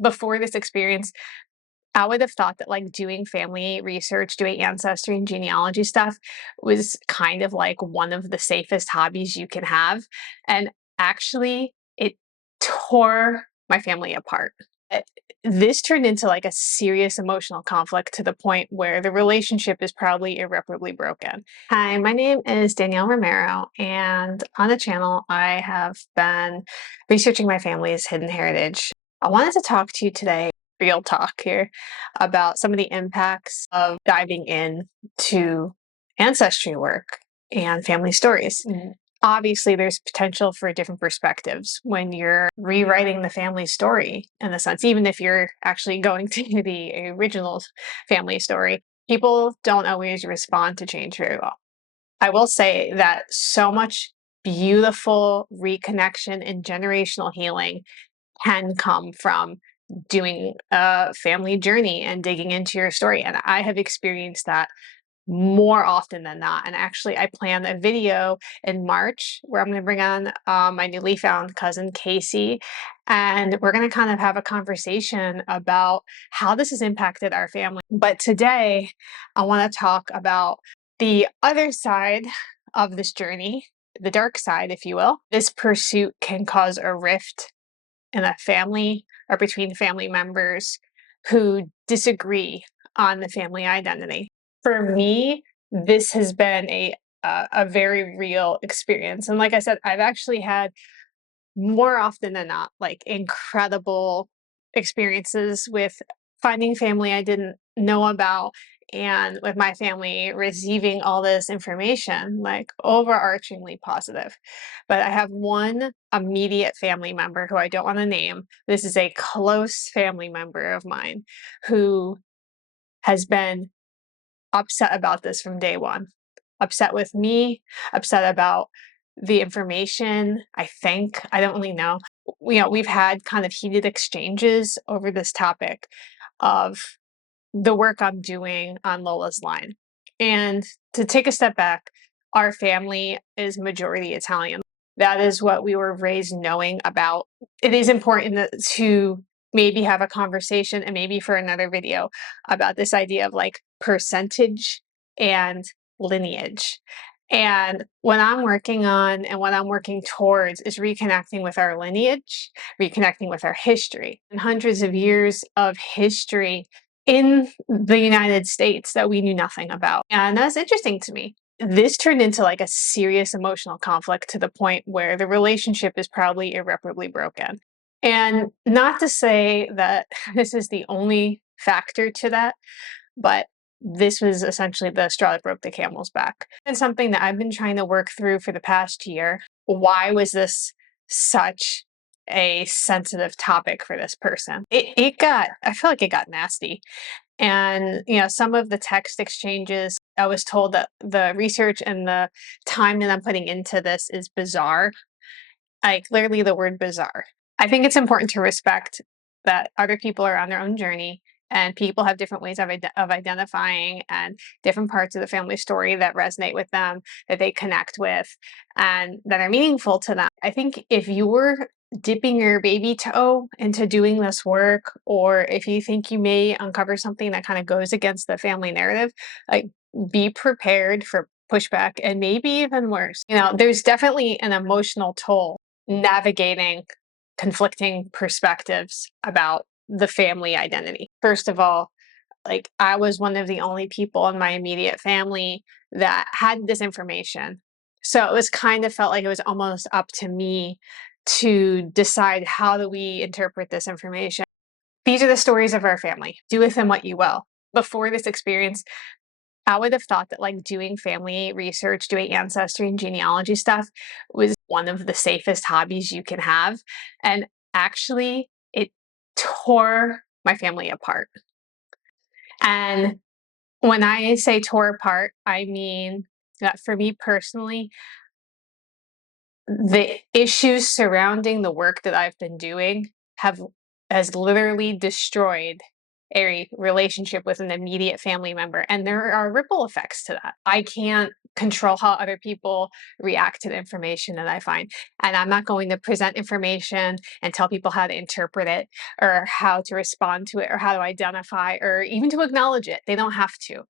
Before this experience, I would have thought that like doing family research, doing ancestry and genealogy stuff was kind of like one of the safest hobbies you can have. And actually, it tore my family apart. Uh, This turned into like a serious emotional conflict to the point where the relationship is probably irreparably broken. Hi, my name is Danielle Romero, and on the channel, I have been researching my family's hidden heritage. I wanted to talk to you today, real talk here, about some of the impacts of diving in to ancestry work and family stories. Obviously, there's potential for different perspectives when you're rewriting the family story, in a sense, even if you're actually going to the original family story. People don't always respond to change very well. I will say that so much beautiful reconnection and generational healing can come from doing a family journey and digging into your story. And I have experienced that more often than not. And actually, I plan a video in March where I'm going to bring on my newly found cousin, Casey, and we're going to kind of have a conversation about how this has impacted our family. But today, I want to talk about the other side of this journey, the dark side, if you will. This pursuit can cause a rift in a family or between family members who disagree on the family identity. For me, this has been a very real experience. And like I said, I've actually had more often than not like incredible experiences with finding family I didn't know about and with my family receiving all this information, like overarchingly positive. But I have one immediate family member who I don't want to name. This is a close family member of mine who has been upset about this from day one. Upset with me, upset about the information, I think. I don't really know. We've had kind of heated exchanges over this topic of the work I'm doing on Lola's line. And to take a step back, our family is majority Italian. That is what we were raised knowing about. It is important to maybe have a conversation and maybe for another video about this idea of like percentage and lineage. And what I'm working on and what I'm working towards is reconnecting with our lineage, reconnecting with our history and hundreds of years of history in the United States that we knew nothing about. And that's interesting to me. This turned into like a serious emotional conflict to the point where the relationship is probably irreparably broken. And not to say that this is the only factor to that, but this was essentially the straw that broke the camel's back. And something that I've been trying to work through for the past year. Why was this such a sensitive topic for this person? I feel like it got nasty. And, some of the text exchanges, I was told that the research and the time that I'm putting into this is bizarre. Like, literally the word bizarre. I think it's important to respect that other people are on their own journey and people have different ways of identifying and different parts of the family story that resonate with them, that they connect with, and that are meaningful to them. I think if you were dipping your baby toe into doing this work, or if you think you may uncover something that kind of goes against the family narrative, like be prepared for pushback and maybe even worse. There's definitely an emotional toll navigating conflicting perspectives about the family identity. First of all, like I was one of the only people in my immediate family that had this information. So it was kind of felt like it was almost up to me to decide how do we interpret this information. These are the stories of our family. Do with them what you will. Before this experience, I would have thought that like doing family research, doing ancestry and genealogy stuff was one of the safest hobbies you can have. And actually, it tore my family apart. And when I say tore apart, I mean that for me personally, the issues surrounding the work that I've been doing has literally destroyed a relationship with an immediate family member, and there are ripple effects to that. I can't control how other people react to the information that I find, and I'm not going to present information and tell people how to interpret it or how to respond to it or how to identify or even to acknowledge it. They don't have to,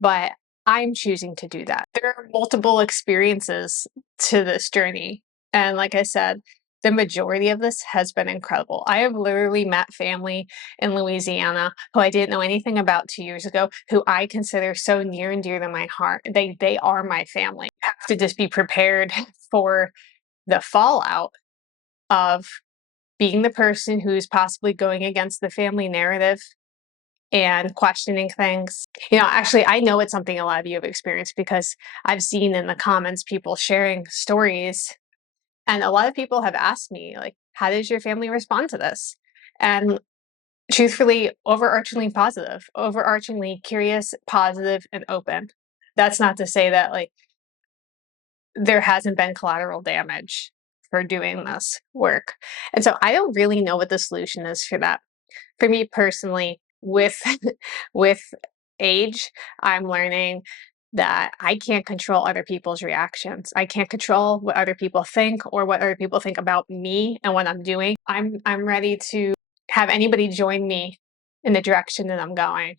but I'm choosing to do that. There are multiple experiences to this journey, and like I said, the majority of this has been incredible. I have literally met family in Louisiana who I didn't know anything about 2 years ago, who I consider so near and dear to my heart. They are my family. I have to just be prepared for the fallout of being the person who's possibly going against the family narrative and questioning things. Actually, I know it's something a lot of you have experienced because I've seen in the comments people sharing stories, and a lot of people have asked me, like, how does your family respond to this? And truthfully, overarchingly positive, overarchingly curious, positive, and open. That's not to say that, like, there hasn't been collateral damage for doing this work. And so I don't really know what the solution is for that. For me personally, with with age, I'm learning that I can't control other people's reactions. I can't control what other people think or what other people think about me and what I'm doing. I'm ready to have anybody join me in the direction that I'm going.